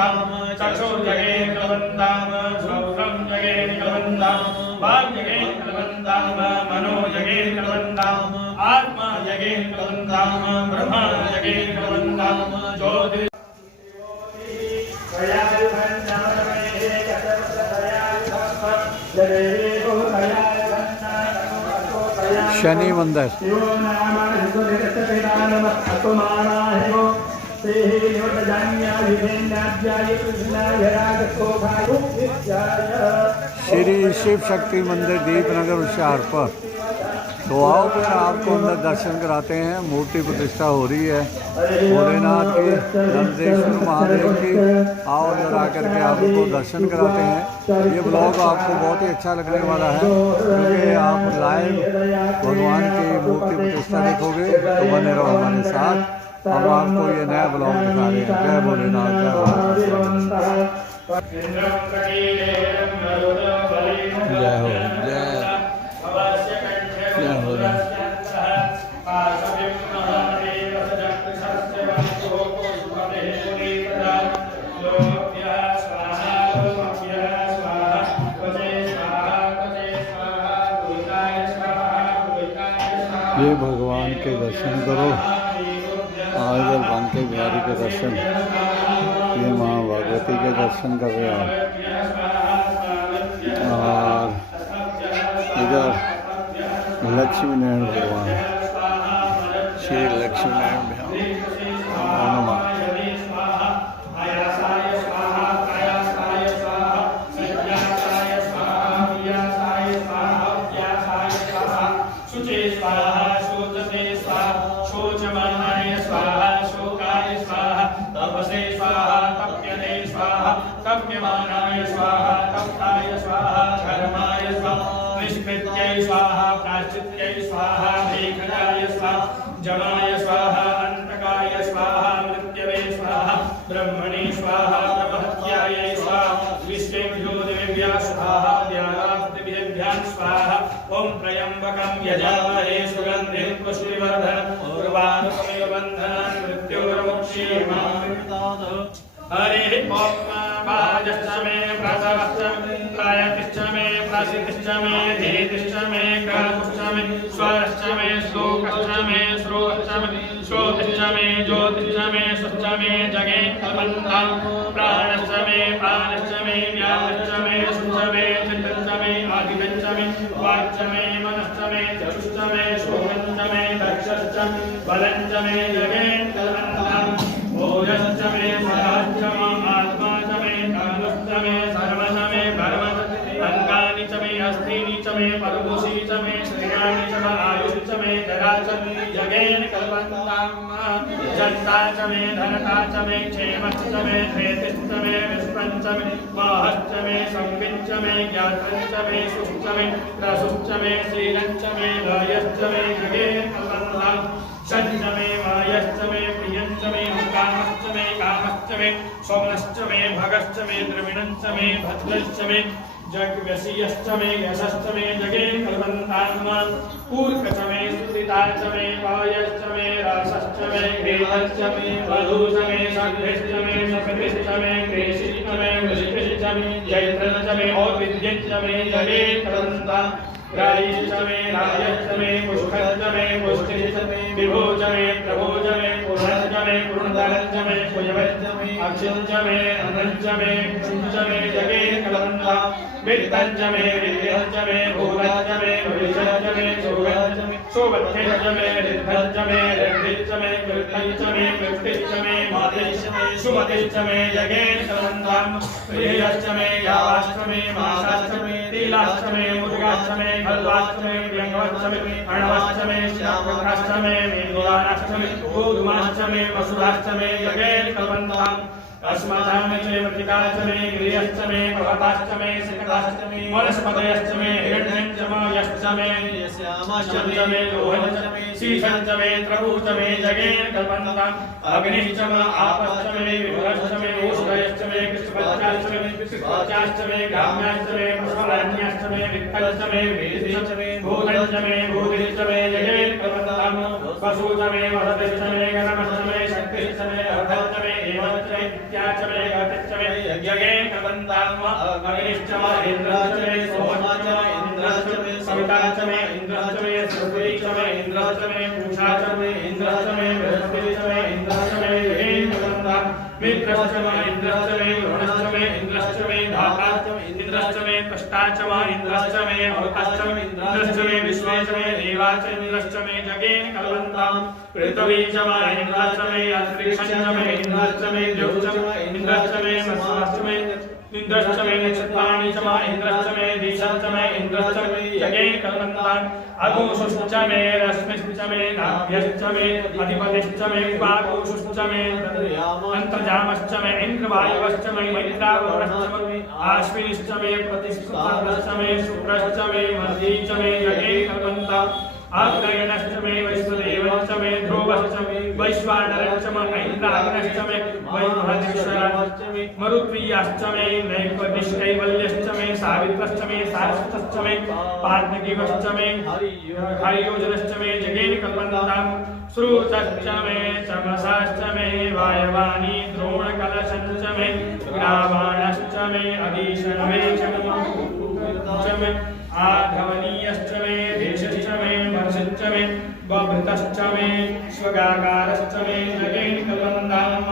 कलवन्ताम चक्षुर्जगे कलवन्ताम श्रोत्रं जगे कलवन्ताम वाग्जगे कलवन्ताम मनोजगे कलवन्ताम आत्मा जगे कलवन्ताम ब्रह्मा जगे कलवन्ताम ज्योति शनि मंदिर। श्री शिव शक्ति मंदिर दीपनगर होशियारपुर। तो आओ फिर आपको अंदर दर्शन कराते हैं। मूर्ति प्रतिष्ठा हो रही है भोलेनाथ की, नंदेश्वर महादेव की। आओ अंदर आकर के आपको दर्शन कराते हैं। ये ब्लॉग आपको बहुत ही अच्छा लगने वाला है क्योंकि आप लाइव भगवान की मूर्ति प्रतिष्ठा देखोगे। तो बने रहो हमारे साथ। हम आपको ये नया ब्लॉग दिखा रहे हैं। जय भोलेनाथ, जय भोलेनाथ, जय हो, जय हो। ये भगवान के दर्शन करो। इधर बांके बिहारी के दर्शन, ये माँ भगवती के दर्शन कर रहे हैं। और इधर लक्ष्मी नारायण भगवान, श्री लक्ष्मी नारायण भगवान। तप्यमानाय स्वाहा तप्ताय स्वाहा धर्माय स्वाहा निष्कृत्यै स्वाहा प्राश्चित्यै स्वाहा मेघनाय स्वाहा जमाय स्वाहा अंतकाय स्वाहा मृत्यवे स्वाहा ब्रह्मणे स्वाहा ब्रह्महत्यायै स्वाहा विश्वेभ्यो देवेभ्यः स्वाहा व्याघ्रादिभ्यः स्वाहा ओम त्र्यंबकं यजामहे सुगन्धिं पुष्टिवर्धनम् उर्वारुकमिव बन्धनान् मृत्योर्मुक्षीयमामृतात्। हरे ओम बाजश्च मे प्रसवश्च त्रायतिश्च मे प्रसिद्धिश्च मे धीतिश्च मे ग्रहश्च मे स्वरश्च मे श्लोकश्च मे श्रोश्च मे श्रोतिश्च मे ज्योतिश्च मे सुश्च मे जगे कलवन्तां प्राणश्च मे प्राणश्च मे व्यानश्च मे सुश्च मे चित्तश्च मे आदितश्च मे वाक्च मे मनश्च मे चक्षुश्च मे श्रोत्रश्च मे दक्षश्च मे बलञ्च मे जगे कलवन्तां भोजश्च मे सदाश्च मे आत्मा च मे कामश्च मे सर्वश्च मे परमश्च अंगानि च मे अस्थिनि च मे परभूषि च मे श्रेयाणि च मे आयुश्च मे जरा च मे जगेन कलवन्तां जन्ता च मे धनता च मे क्षेमश्च मे धैर्यश्च मे विश्वञ्च मे माहश्च मे संविच्च मे ज्ञात्रञ्च मे सुश्च मे रसुश्च मे श्रीरञ्च मे लयश्च मे जगेन कलवन्तां शञ्च मे मायश्च मे प्रियञ्च मे कामश्च मे कामश्च मे सोमश्च मे भगश्च मे द्रविणश्च मे भद्रश्च मे जगव्यसीयश्च मे यशश्च मे जगे कलवन्तां पूर्कश्च मे स्तुतिता च मे वायश्च मे रासश्च मे घृतश्च मे वधूश्च मे शक्तिश्च मे शक्तिश्च मे कृषिश्च मे वृषिश्च मे जैत्रश्च मे औद्विद्यश्च मे जगे कलवन्तां रायश्च मे रायश्च मे पुष्कश्च मे पुष्टिश्च मे विभोज मे प्रभोज मे पूर्णश्च मे पूर्णधरश्च मे कुजवश्च मे अक्षुञ्च मे अनञ्च मे क्षुञ्च मे जगे कलवन्तां वित्तञ्च मे विद्यश्च मे भूतश्च मे भविष्यश्च मे शोभश्च मे शोभत्यश्च मे ऋद्धश्च मे ऋद्धिश्च मे कृत्यश्च मे कृतिश्च मे मातिश्च मे सुमतिश्च मे जगे कलवन्तां प्रियश्च मे यावाश्च मे मासाश्च मे तिलाश्च मे मुद्गाश्च मे खल्वाश्च मे व्यङ्गश्च मे अणवश्च मे श्यामकाश्च मे मेघवानाश्च मे गोधूमाश्च मे वसुधाश्च मे जगे कलवन्तां अस्मदामे च मृत्तिकाश्च मे गृहश्च मे भवताश्च मे सिकताश्च मे वनस्पतयश्च मे हिरण्यञ्च यश्च मे श्यामाश्च मे लोहश्च मे शीशञ्च मे त्रभुश्च मे जगे कलवन्तां अग्निश्च मे आपश्च मे विभुश्च मे उष्णयश्च मे कृष्णपत्याश्च मे पितृपत्याश्च मे ग्राम्याश्च मे पुष्पलान्याश्च मे वित्तश्च मे वेदिश्च मे भूतञ्च मे भूतिश्च मे जगे कलवन्तां वसुश्च मे वसतिश्च मे गणमश्च मे शक्तिश्च मे अर्धश्च मे एवञ्च मे च मे गतिश्च यज्ञे कवन्ताम अग्निश्च मे इंद्रश्च मे सोमश्च मे इंद्रश्च मे सविताश्च मे इंद्रश्च मे सरस्वतीश्च मे इंद्रश्च मे पूषाश्च मे इंद्रश्च मे बृहस्पतिश्च मे इंद्रश्च मे ये कवन्ताम मित्रश्च मे इंद्रश्च मे वरुणश्च मे इंद्रश्च मे धाताश्च मे इंद्रश्च मे त्वष्टाश्च मे इंद्रश्च मे अमृतश्च मे इंद्रश्च मे विश्वेश्च मे देवाश्च इंद्रश्च मे जगेन कल्पन्ताम् पृथ्वी च मे इंद्रश्च मे अंतरिक्षं च मे इंद्रश्च मे द्यौश्च मे इंद्रश्च मे मत्स्याश्च मे इंद्रश्च मे नक्षत्राणि च मे इंद्रश्च मे दिशाश्च मे इंद्रश्च मे जगेन कल्पन्ताम् अघोषुश्च मे रश्मिश्च मे नाभ्यश्च मे अधिपतिश्च मे उपाघोषुश्च मे अन्तर्जामश्च मे इन्द्रवायुवश्च मे मैत्रावरुणश्च मे आश्विनिश्च मे प्रतिष्ठितश्च मे शुक्रश्च मे मर्दी च मे जगेन कल्पन्ताम् आग्नेयश्च मे वैश्वदेवश्च मे ध्रुवश्च मे वैश्वानरश्च मे ऐन्द्राग्नश्च मे वैमहदेश्वरश्च मे मरुत्वीयाश्च मे नैपदिष्कैवल्यश्च मे सावित्रश्च मे सारस्वतश्च मे पार्थिवश्च मे हरियोजनश्च मे जगेन कल्पन्ताम् श्रुतश्च मे चमसाश्च मे वायवानी द्रोणकलशश्च मे ग्रावाणश्च मे अधीशनमे च मे आधवनीयश्च मे देशश्च मे वर्षश्च मे बभृतश्च मे स्वगाकारश्च मे जगेन कल्पन्ताम्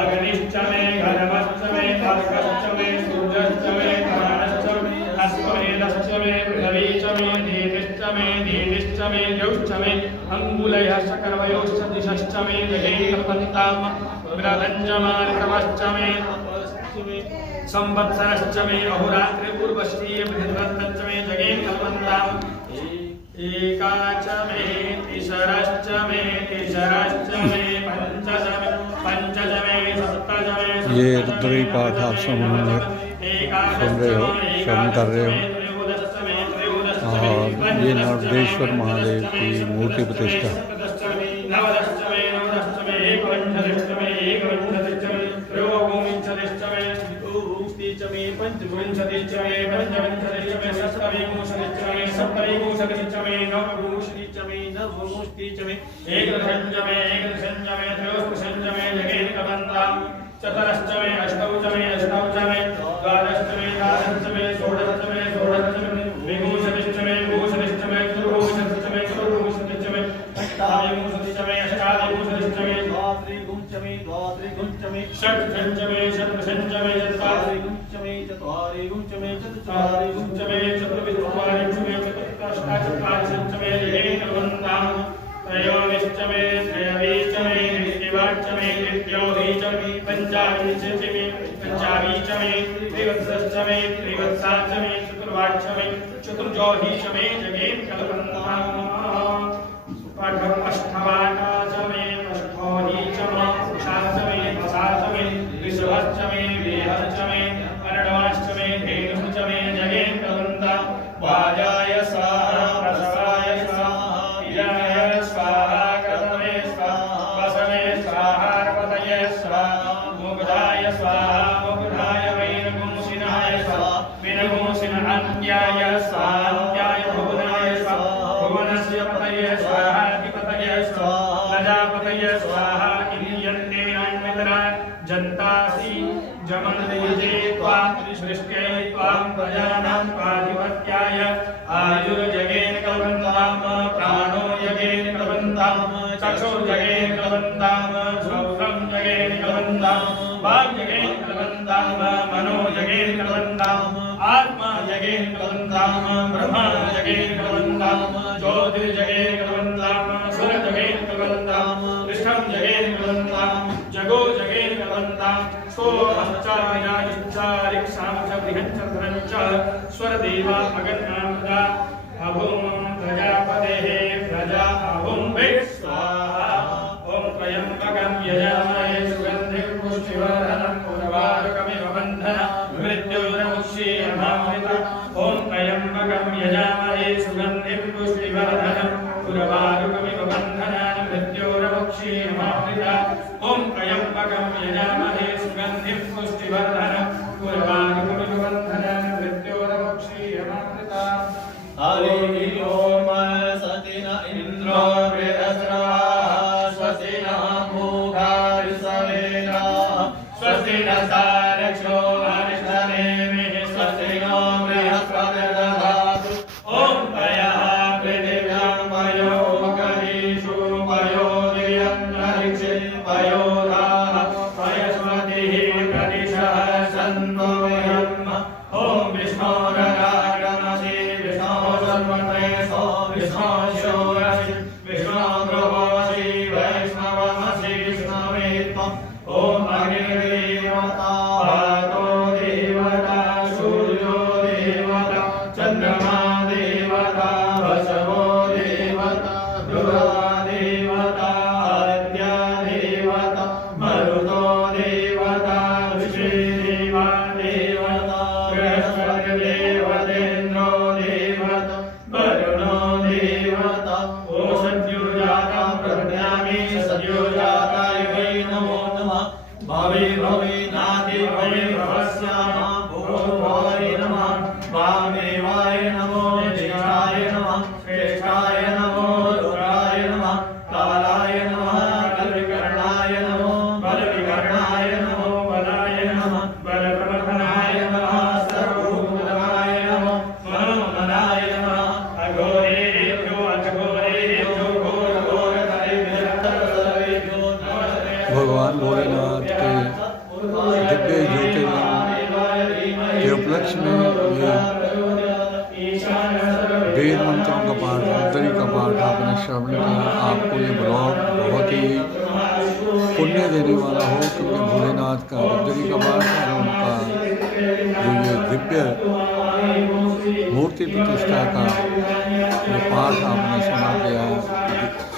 अग्निश्च मे घनमश्च मे अर्कश्च मे सूर्यश्च मे प्राणश्च मे अश्वमेधश्च मे पृथ्वी च मे देतिश्च मे देतिश्च मे द्यौश्च मे अङ्गुलयः सकर्वयोश्च दिशश्च मे जगेन कल्पन्ताम् व्रतञ्च मार्कवश्च मे संवत्सरश्च मे अहोरात्रिपूर्वश्रीय बृहद्रथश्च मे जगेन कल्पन्ताम् एका च मे तिसरश्च मे पंचज मे सप्तज मे ये रुद्री पाठ आप सुन रहे हो, श्रवण कर रहे हो। और ये नर्मदेश्वर महादेव की मूर्ति प्रतिष्ठा। पंचविंशतिश्च मे पंचविंशतिश्च मे सप्तविंशतिश्च मे सप्तविंशतिश्च मे नवविंशतिश्च मे नवविंशतिश्च मे एकदशञ्च मे त्रयोदशञ्च मे जगेन कल्पन्ताम् चतुरश्च मे अष्टौ च मे द्वादश्च मे द्वादश्च मे षोडशश्च मे विंशतिश्च मे विंशतिश्च मे चतुर्विंशतिश्च मे चतुर्विंशतिश्च मे अष्टाविंशतिश्च मे अष्टाविंशतिश्च मे द्वात्रिंशतिश्च मे द्वात्रिंशतिश्च मे षट्त्रिंशतिश्च मे षट्त्रिंशतिश्च मे चत्वारिंशतिश्च मे चत्वारिंशतिश्च मे चतुश्चत्वारिंशतिश्च मे चतुर्विंशतिश्च मे चतुष्टचत्वारिंशतिश्च मे जगेन कल्पन्ताम् त्रयोदशश्च मे त्रयविंशतिश्च मे द्वितीयाश्च मे तृतीयोदशश्च मे पञ्चविंशतिश्च मे पञ्चविंशतिश्च मे त्रिवत्सश्च मे त्रिवत्साश्च मे चतुर्वाश्च मे चतुर्जोहिश्च मे जगेन कल्पन्ताम् अष्टवाकाश मे अष्टोहीश्च मे उषाश्च मे वसाश्च मे ऋषभश्च मे वेहश्च मे अर्णवाश्च मे धेनुश्च मे जगेन कल्पन्ताम् वाजाय स्वाहा प्रसवाय स्वाहा इलाय स्वाहा कदमे स्वाहा वसने स्वाहा पतये स्वाहा मुग्धाय स्वाहा मुग्धाय वैनगुंसिनाय स्वाहा वैनगुंसिनान्त्याय स्वाहा अन्त्याय भुवनाय स्वाहा भुवनस्य पतये स्वाहा अधिपतये स्वाहा प्रजापतये स्वाहा इन्द्रियन्ते अन्वितरा जन्तासि जमनयुजे त्वां सृष्ट्यै त्वां प्रजानां स्वाधिपत्याय आयुर्जगेन कल्पन्ताम् प्राणो जगेन कल्पन्ताम् चक्षुर्जगेन कल्पन्ताम् श्रोत्रं जगेन कल्पन्ताम् वाक् जगेन कल्पन्ताम् मनो जगेन कल्पन्ताम् आत्मा जगेन कल्पन्ताम् ब्रह्मा जगेन कल्पन्ताम् ज्योतिर्जगेन कल्पन्ताम् सुर जगेन कल्पन्ताम् कृष्णं जगेन कल्पन्ताम् जगो जगेन कल्पन्ताम् सोमं च विनायश्च रिक्षां च बृहच्च धरं च स्वरदेवा अगन्नां प्रजा अभुं प्रजापतेः प्रजा अभुं स्वाहा ॐ त्र्यम्बकं यजामहे सुगन्धिं पुष्टिवर्धनं उर्वारुकमिव बन्धनं मृत्युर्मुक्षीयमामृतम् ॐ त्र्यम्बकं यजामहे सुगन्धिं पुष्टिवर्धनं उर्वारुकमिव बन्धनं मृत्युर्मुक्षीयमामृतम् ॐ त्र्यम्बकं यजामहे सुगन्धिं पुष्टिवर्धनं उर्वारुकमिव बन्धनं मृत्युर्मुक्षीयमामृतम् हरिः ॐ सति न इन्द्रो बृहस्पतिः स्वस्ति नः पूषा विश्ववेदाः स्वस्ति नः सारक्षो भवे भवे नादि भवे भवस्याम भूर्भुवाय नमः वामेवाय नमो ज्येष्ठाय नमः श्रेष्ठाय नमो रुद्राय नमः कालाय नमः कल्विकर्णाय नमो बलविकर्णाय नमो बलाय नमः बलप्रवर्धनाय नमः सर्वभूतमनाय नमो मनोमनाय नमः अघोरेभ्यो अघोरेभ्यो घोरघोरतरेभ्यो भगवान भोलेनाथ के दिव्य ज्योतिर्लिंग के उपलक्ष्य में ये वेद मंत्रों का पाठ रुद्री का पाठ आपने श्रवण किया। आपको ये ब्लॉग बहुत ही पुण्य देने वाला हो, क्योंकि भोलेनाथ का रुद्री का पाठ और उनका जो ये दिव्य मूर्ति प्रतिष्ठा का ये पाठ आपने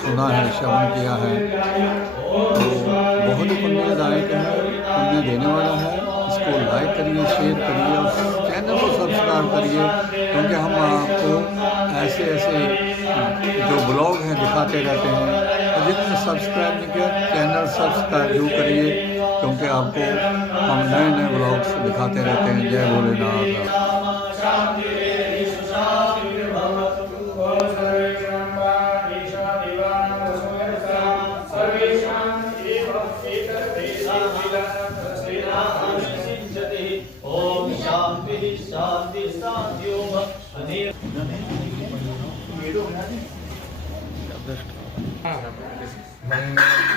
सुना है श्रवण किया है, तो बहुत ही पुण्यदायक है, पुण्य देने वाला है। इसको लाइक करिए, शेयर करिए और चैनल को सब्सक्राइब करिए, क्योंकि हम आपको ऐसे जो ब्लॉग हैं दिखाते रहते हैं। और जिन्होंने सब्सक्राइब नहीं किया, चैनल सब्सक्राइब जरूर करिए, क्योंकि आपको हम नए नए ब्लॉग्स दिखाते रहते हैं। जय भोलेनाथ। ओम शांति शांति शांति ओम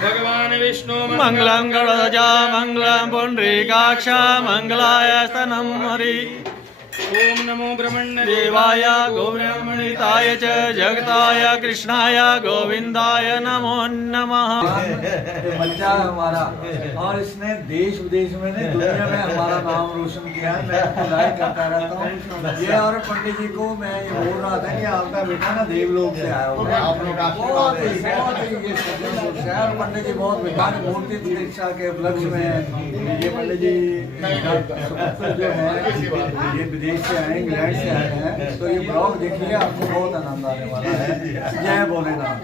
भगवान विष्णु मंगलम गणराजा मंगलम पुंडरीकाक्ष मंगलाय स्तनम हरि ओम नमो ब्रह्मण्य देवाय गोब्राह्मणिताय च जगताय कृष्णाय गोविंदाय नमो नमः। बच्चा है हमारा, और इसने देश विदेश में नहीं दुनिया में हमारा नाम रोशन किया है। मैं इसको लाइक करता रहता हूँ। ये और पंडित जी को मैं ये बोल रहा था कि आपका बेटा ना देवलोक से आया हुआ है, बहुत ही ये सज्जनपुर से है। और पंडित जी बहुत विकास मूर्ति प्रतिष्ठा के उपलक्ष्य में ये पंडित जी जो है ये विदेश से आए, इंग्लैंड से आए हैं। तो ये ब्लॉग देखिए, आपको बहुत आनंद आने वाला है। जय भोलेनाथ।